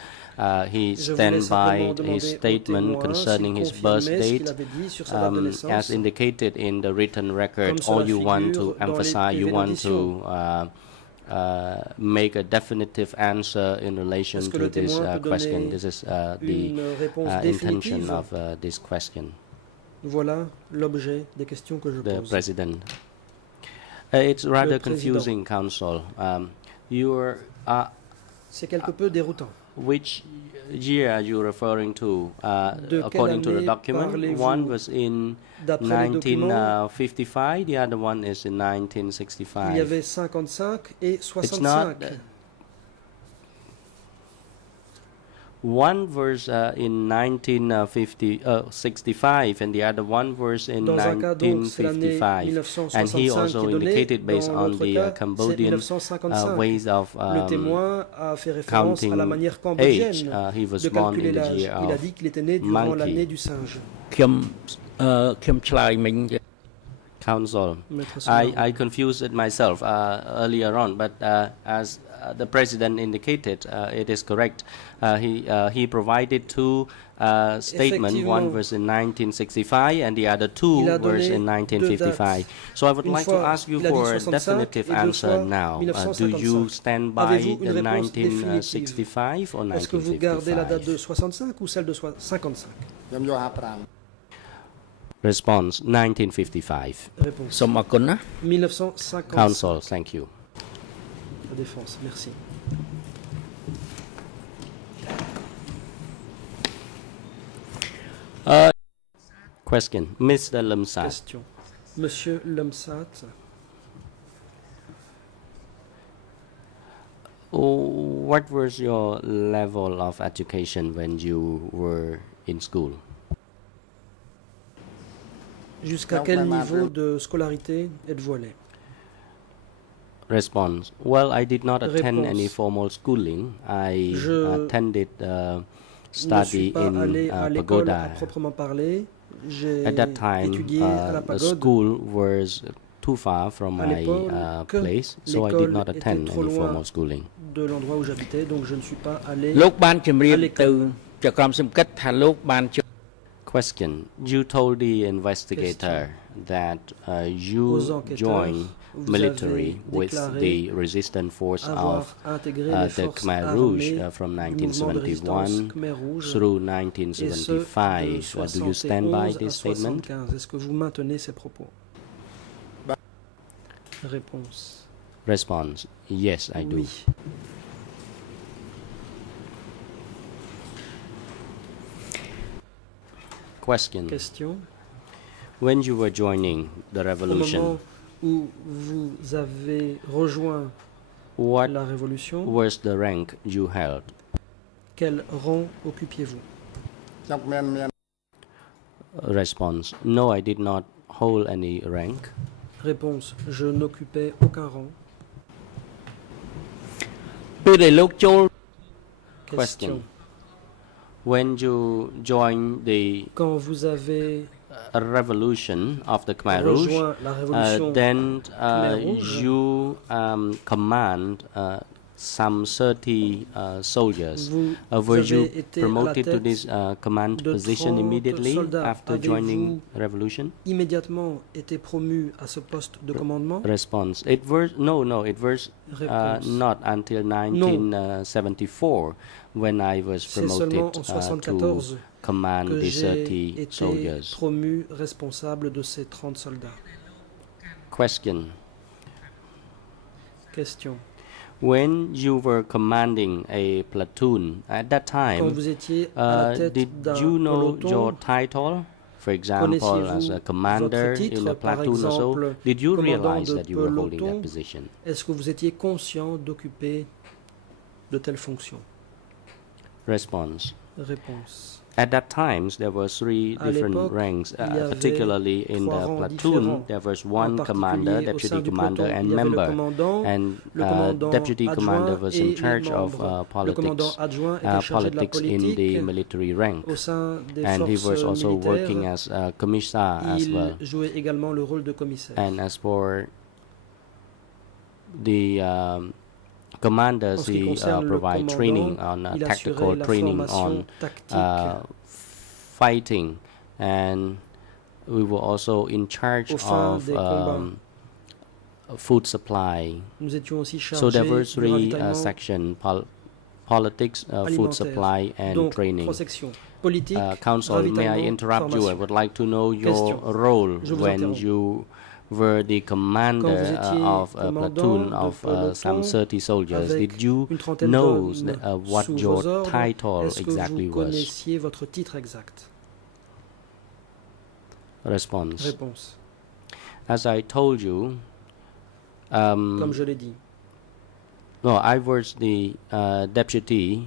he Je voulais stand by simplement demander his au statement témoin concerning s'il his birth confirmait ce qu'il date. avait dit sur sa date de naissance. As indicated in the written record, Comme cela all you want to figure dans les emphasize, you PV want d'audition. to make a definitive answer in relation Est-ce que to le this témoin peut question. donner This is une the réponse intention définitive? of this question. Voilà l'objet des questions que je The pose. President. It's rather Président. confusing, Counsel. C'est quelque peu déroutant. Which year are you referring to? De According to quelle the année document, parlez-vous? one was in D'après les documents, 1955, the other one is in il y 1965. avait 55 et It's 65. not. One verse in 1965 and the other one verse in Dans un cas, donc, c'est l'année 1955. And he 1965 also qui est donnée. indicated based Dans on l'autre the cas, c'est Cambodian 1955. ways of Le témoin a fait référence à la counting manière age. cambodgienne He was de born calculer in the l'âge. year Il a of dit qu'il était né durant monkey. l'année du singe. ខ្ញុំឆ្លើយមិញ Counsel. Maître Sonaroun. I confused it myself earlier on, but as the President indicated, it is correct. He provided two statements, one Effectivement. was in 1965 and the other two Il a was donné in deux 1955. So I would Une like to fois, ask you il a dit for a 65 definitive et deux answer fois now. Do 1955. you stand by Avez-vous une the réponse définitive? 1965 or Est-ce que vous gardez la date 1955? de 65 ou celle de 55? Response 1955. Réponse. សូមអរគុណណា 1955. Counsel, thank you. La défense, merci. Question. Mr. Lemsat. Question. Monsieur Lemsat, What was your level of education when you were in school? jusqu'à quel niveau de scolarité êtes-vous allé? Response. Well, I did not attend Réponse. any formal schooling. I Je attended Je ne study suis pas allé in à l'école à pagoda. proprement parler. J'ai At that time, étudié à la the pagode. school was too far from À my l'époque, place, so I did l'école not était attend trop any loin formal schooling. de l'endroit où j'habitais, donc je ne suis pas allé លោកបានជម្រា à បទៅ l'école. ចក្រមសំកិតថាលោកបានចុះ Question. You told the investigator that you Aux enquêteurs, joined vous military avez with déclaré the resistance force avoir of intégré les the forces Khmer Rouge armées from du mouvement de résistance 1971 Khmer Rouge through et ce de 1975. Do you stand by 71 à this statement? 75. Est-ce que vous maintenez ces propos? Réponse. Response. Yes, I do. Oui. Question. Question. When you were joining the Au revolution, moment où vous avez rejoint What la Révolution, was the rank you held? quel rang occupiez-vous? Response: No, I did not hold any rank. Réponse: je n'occupais aucun rang. ពេលដែលលោកចូល Question: When you joined the Quand vous avez revolution of the Khmer Rouge, rejoint la révolution then Khmer Rouge, you command some 30 soldiers. Vous Were avez you été à la promoted to tête this command de position 30 immediately soldats. after Avez-vous joining revolution? immédiatement été promu à ce poste de commandement? Response: It was no, it was Réponse: not until 1974 when I was C'est promoted seulement en to 74 command que the j'ai 30 été soldiers. promu responsable de ces 30 soldats. Question: Question: When you were commanding a platoon at that Quand time, vous étiez à la tête did d'un you know peloton, your title? For example, as a connaissiez-vous commander votre titre, in a par platoon or so? exemple, Did you commandant realize de that you were holding that peloton? position? Est-ce que vous étiez conscient d'occuper de telles fonctions? Response: Réponse: At that time, there were 3 À different l'époque, ranks, il y avait particularly in 3 the rangs platoon. différents. There was En one commander, particulier, au deputy sein du commander, peloton, and il y avait le member. commandant, And le commandant deputy adjoint commander was et in les charge of membres. Le commandant politics, adjoint était chargé de la politics in the politique military rank. au sein des And he was forces also working militaires. as a commissar as Il well. jouait également le rôle de commissaire. And as for the commanders, En ce qui he concerne le provide commandant, training on il tactical assurait la training formation on tactique. fighting, and we were also in charge Au fin of des combats. food supply. Nous étions aussi So there were chargés du 3 ravitaillement sections: politics, food alimentaire. supply, and Donc, training. 3 sections: politique, Counsel, may I ravitaillement, interrupt you? I formation. would like to know your Question. role Je vous when interromps. you were the Quand commander vous étiez of a commandant platoon de of some peloton 30 soldiers. avec Did you une trentaine know d'hommes what sous your vos ordres, title est-ce que exactly vous was? connaissiez votre titre exact? Response: Réponse: As I told you, Comme je l'ai dit, no, I was the deputy.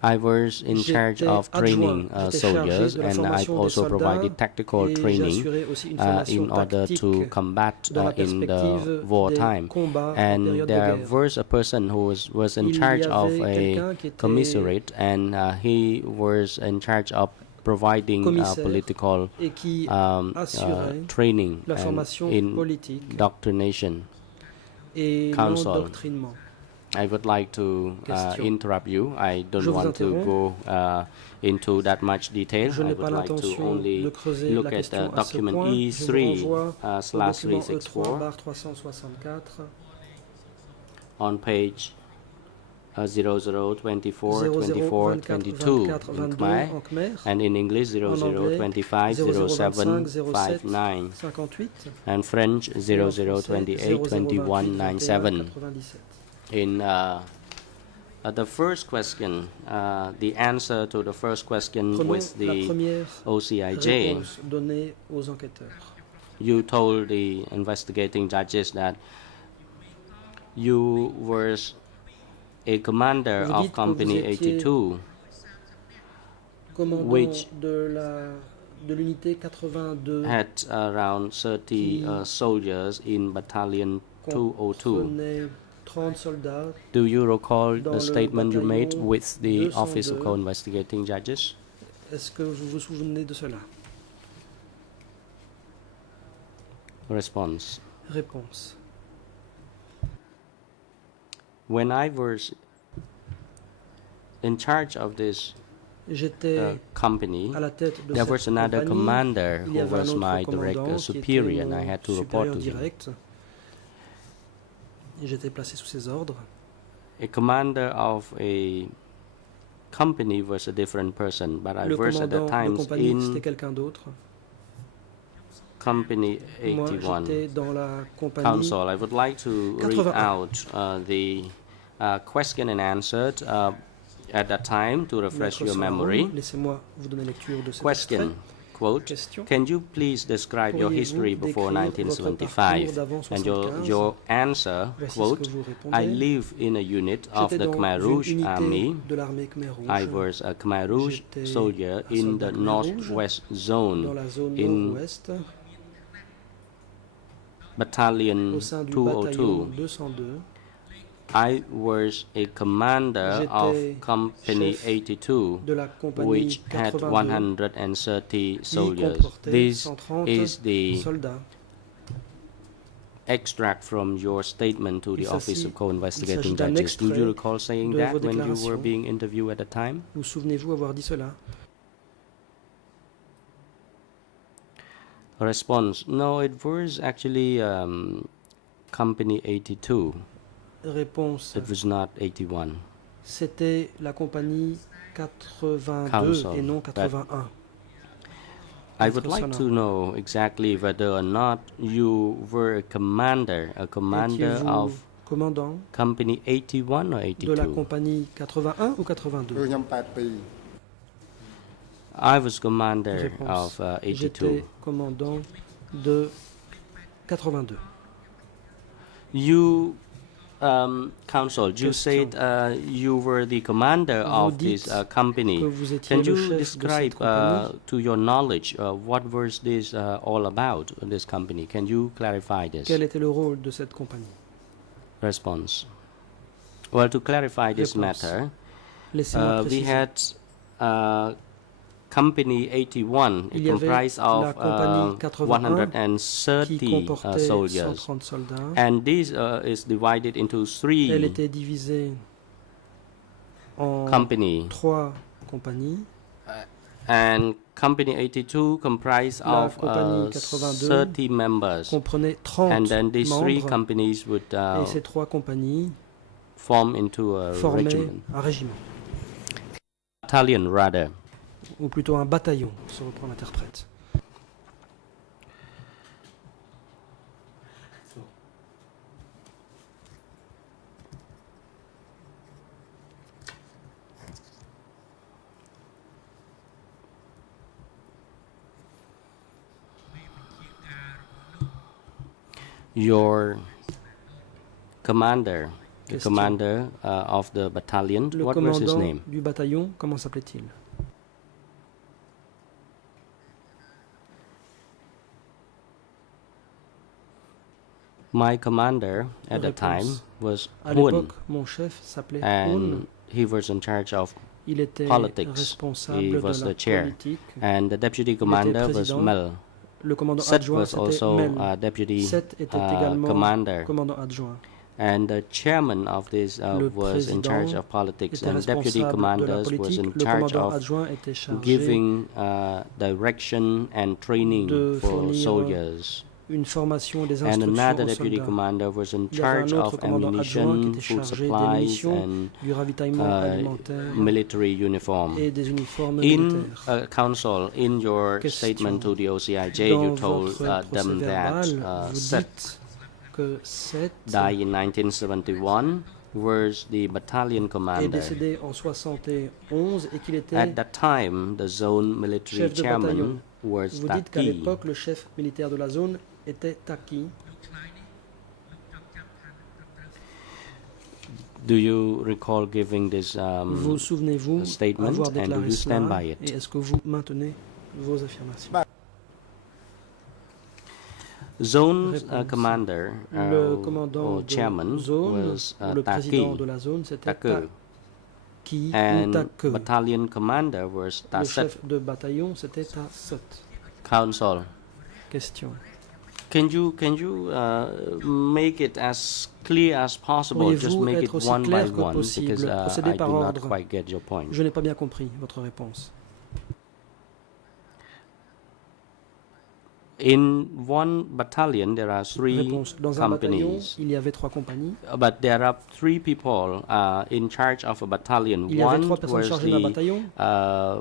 I was in charge j'étais of training adjoint, j'étais chargé soldiers, de la and I formation des also soldats provided tactical et training j'assurais aussi une formation in order to tactique combat dans la in the perspective wartime. des combats en And période de there guerre. was a person who was in Il y charge of avait a quelqu'un qui était commissariat, and he was in charge of providing commissaire political et qui assurait training la and formation in politique doctrination. et Counsel. l'endoctrinement. I would like to Question. interrupt you. I don't Je vous want to interromps. go into that much detail. Je I n'ai pas would like to l'intention only de creuser look la at question à ce document point. Je vous renvoie au document E3/364 E3/364 on page 0024 00 24 24 22 24 in 22 Khmer, en Khmer, and in English en anglais 0025 07 59 58 and French et en français 0028 21 97. 97. In the first question, the answer to the first question Prenons with la the première OCIJ, réponse donnée aux enquêteurs. you told the investigating judges that you were a commander Vous of dites que Company vous étiez 82, Commandant which de l'unité 82 had around 30 soldiers in Battalion 202. comprenait 30 soldats. Do you recall Dans the le statement you made bataillon with the Office of 202. Co-Investigating Judges? Est-ce que vous vous souvenez de cela? Response: Réponse: When I was in charge of this J'étais company, à la tête de there cette was another compagnie. commander Il who y avait un was autre my direct commandant qui superior, était and I mon had to report supérieur to him. direct. Et j'étais placé sous ses ordres. A commander of a company was a different person, but I Le was at the commandant de times compagnie, c'était in quelqu'un d'autre. Company Moi, 81. j'étais dans la compagnie. Counsel, I would like to read 81. out the question and answer at that time to refresh Maître your Soraron, memory. laissez-moi vous donner lecture de cet Question: extrait. quote, Question. can you please describe your Pourriez-vous history before décrire votre 1975? parcours d'avant And 75? your answer, Voici ce quote, que vous répondez. I live in a unit of J'étais the dans Khmer une Rouge unité Army. de l'armée Khmer Rouge. I was a Khmer Rouge J'étais soldier un in soldat the Khmer northwest Rouge zone dans la zone in nord-ouest Battalion au sein du 202. bataillon 202. I was a commander of J'étais Company chef 82, de la compagnie which had 82, 130 qui soldiers. comportait This 130 is the soldats. extract from your statement to Il the Office s'agit- of Co-Investigating il s'agit d'un Judges. Do you extrait recall saying de that vos when you were déclarations. being interviewed at the time? Vous souvenez-vous avoir dit cela? Response: no, it was actually Company 82. Réponse. It was not 81. C'était la compagnie 82 Council, et non but 81. I would like to know exactly whether or not you were a commander Étiez-vous of commandant Company 81 or de la 82? compagnie 81 ou 82? I was commander Réponse. of 82. J'étais commandant de 82. You, counsel, you Question. said you were the commander Vous of this dites company. que vous étiez Can le you chef de describe, cette compagnie. to your knowledge, what was this all about, this company? Can you clarify this? Quel était le rôle de cette compagnie? Response. Well, to clarify this Réponse. matter, Laissez-moi we préciser. had Company 81. Il It y avait comprised la of compagnie 81 qui 130 comportait soldiers. 130 soldats. And this is divided into Elle three était divisée en company. 3 compagnies. And Company 82 comprised La of compagnie 82 30 members. comprenait 30 And then these three membres companies would et ces 3 compagnies form into a formaient regiment. un régiment, Battalion, rather. ou plutôt un bataillon, se reprend l'interprète. Your commander, the Question. commander of the battalion, Le what was his commandant name? du bataillon, comment s'appelait-il? My commander at the time Réponse. was À Hun, l'époque, mon chef s'appelait and Hun. he was in charge of Il était politics. responsable He de was la the chair, politique. and the deputy commander was président. Mel. Le commandant Set adjoint, was c'était also Mel. deputy Set était également commander, commandant adjoint. and the chairman of this Le was in charge président of politics, était and deputy responsable de la commanders was politique. in Le charge commandant of adjoint était chargé giving direction and training de for fournir soldiers. une formation et des And instructions another aux deputy soldats. commander was in Il y avait charge un autre of commandant adjoint qui ammunition, était food chargé des supplies, munitions, and du ravitaillement alimentaire military uniform. et des uniformes In militaires. Council, in your Question. statement to the OCIJ, Dans you told votre them that procès-verbal, vous Set dites que Set died in 1971, was the battalion est commander. décédé en 71 et qu'il était At that time, the zone military chef de bataillon. chairman was Vous dites qu'à Taki. l'époque, le chef militaire de la zone était Taki. Do you recall giving this Vous souvenez-vous statement, avoir and do déclaré you stand cela by it? et est-ce que vous maintenez vos affirmations? Zone Réponse. commander Le commandant or de chairman zone, was le président Taki. de la zone, c'était Taku. Taki ou And Take. battalion commander was Le Taset. chef de bataillon, c'était Taset. Council. Question. Can you make it as clear as possible? Just Pourriez-vous make it être aussi one by clair que one, possible? because Procédez I par do not ordre. quite get your point. Je n'ai pas bien compris votre réponse. In one battalion, there are three Réponse. Dans un bataillon, companies, il y avait 3 compagnies. but there are three people in charge of a battalion. Il y avait One 3 personnes was chargées d'un the bataillon.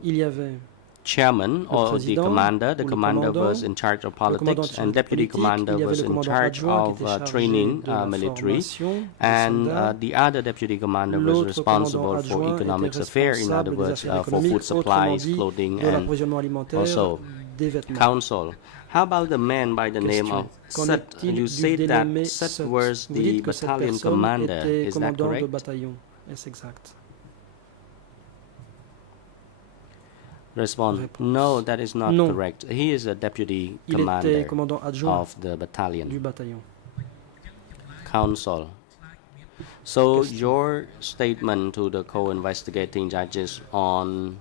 Il y avait chairman or the président commander. The ou le commander commandant. was in charge of Le commandant politics, de and deputy politique. commander Il y avait was le in commandant charge adjoint qui of était chargé training de la military, formation des and soldats. the other deputy commander was L'autre responsible commandant for adjoint economic était affairs, in responsable other des words, affaires for food économiques, autrement supplies, dit, clothing, de and l'approvisionnement alimentaire, also des vêtements. Counsel, how about the man by the name of Qu'en Sut? est-il You du said dénommé that Sut Sut? was Vous the dites que cette battalion personne commander. était Is that commandant de correct? bataillon. Est-ce exact? Respond. No, that is not Non. correct. He is a deputy Il était commander commandant adjoint of the battalion. du bataillon. Counsel. So your statement to the co-investigating judges on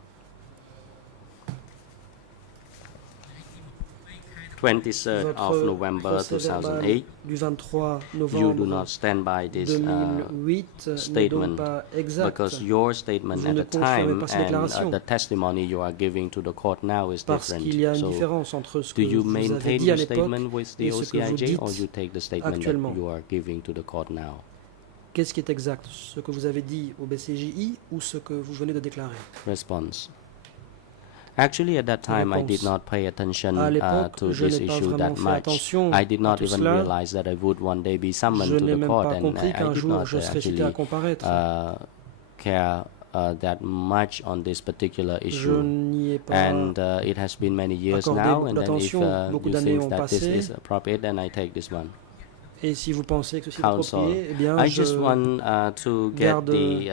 23rd of Votre November procès-verbal 2008, du 23 you novembre do not stand by this 2008 n'est donc statement pas exact. because your statement Vous at ne the confirmez time pas ces and déclarations. the testimony you are giving to the court now is Parce different. qu'il y a une So différence entre ce do que you vous avez maintain dit à your l'époque statement with the et ce que vous OCIJ or dites you take the statement actuellement. that you are giving to the court now? Qu'est-ce qui est exact? Ce que vous avez dit au BCJI ou ce que vous venez de déclarer? Response. Actually, at that time, I did Réponse. not pay attention À l'époque, to je this n'ai pas issue vraiment that fait much. attention I did à not tout even cela. realize that I would one day be summoned Je to n'ai the même court, pas and compris I qu'un did jour not je serais cité actually à comparaître. care that much on this particular Je issue. n'y ai pas And it has been many years accordé now, beaucoup and then if d'attention, beaucoup you d'années think ont that this passé. is appropriate, then I take this one. Et si vous pensez que ceci est Counsel, approprié, eh bien, I je just want to get garde the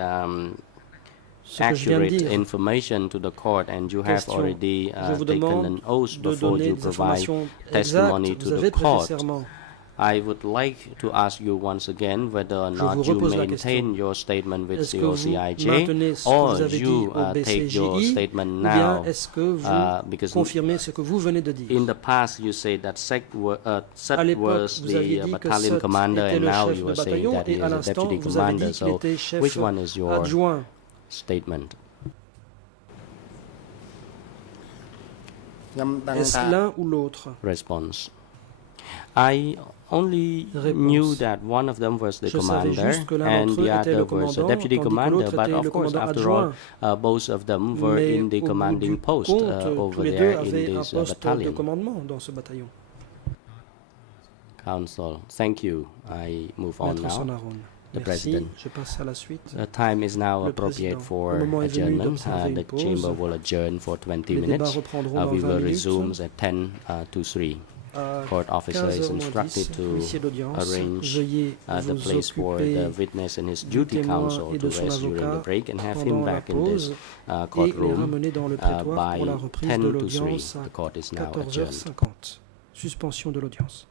ce que je viens de accurate dire. information to the court, and you have Question. already Je vous taken demande an oath de before donner you des provide informations testimony exactes. to Vous the avez prêté court. serment. I would like to ask you once again whether or Je not vous you repose la maintain question. your statement with Est-ce the que vous OCIJ, maintenez ce que or vous avez dit you au take your BCJI, statement ou bien now, est-ce que vous because confirmez ce que vous venez de dire? in the past you said that Sut À l'époque, was vous aviez the dit que battalion Sut commander, était and le now chef you de are saying bataillon, that he et is à a l'instant, deputy vous avez commander. dit qu'il So était chef which one is your adjoint. statement? Est-ce l'un ou l'autre? Response. I only knew that one of them was the Je savais commander juste que l'un and d'entre eux the était le other was a commandant, deputy tandis que commander, l'autre but était of le course, commandant after all, adjoint. both of them were Mais in au the bout commanding du post compte, tous over les deux there in avaient un this poste de battalion. commandement dans ce bataillon. Counsel, thank you. I move on Maître now. Sonaron. The Merci. President. Je passe à la suite. The time is now Le appropriate Président. for Le moment est venu adjournment. d'observer une The pause. chamber will adjourn for 20 Les débats minutes. reprendront dans We 20 will minutes. resume at 10 to 3. À Court officer is 15h moins instructed 10, to l'huissier d'audience, arrange veuillez the vous place for occuper the witness and his du duty témoin counsel et to de son rest during the avocat break and have him pendant la back in this pause et les courtroom ramener dans le prétoire by pour la reprise 10 de to 3. l'audience The court is à now adjourned. 14h50. Suspension de l'audience.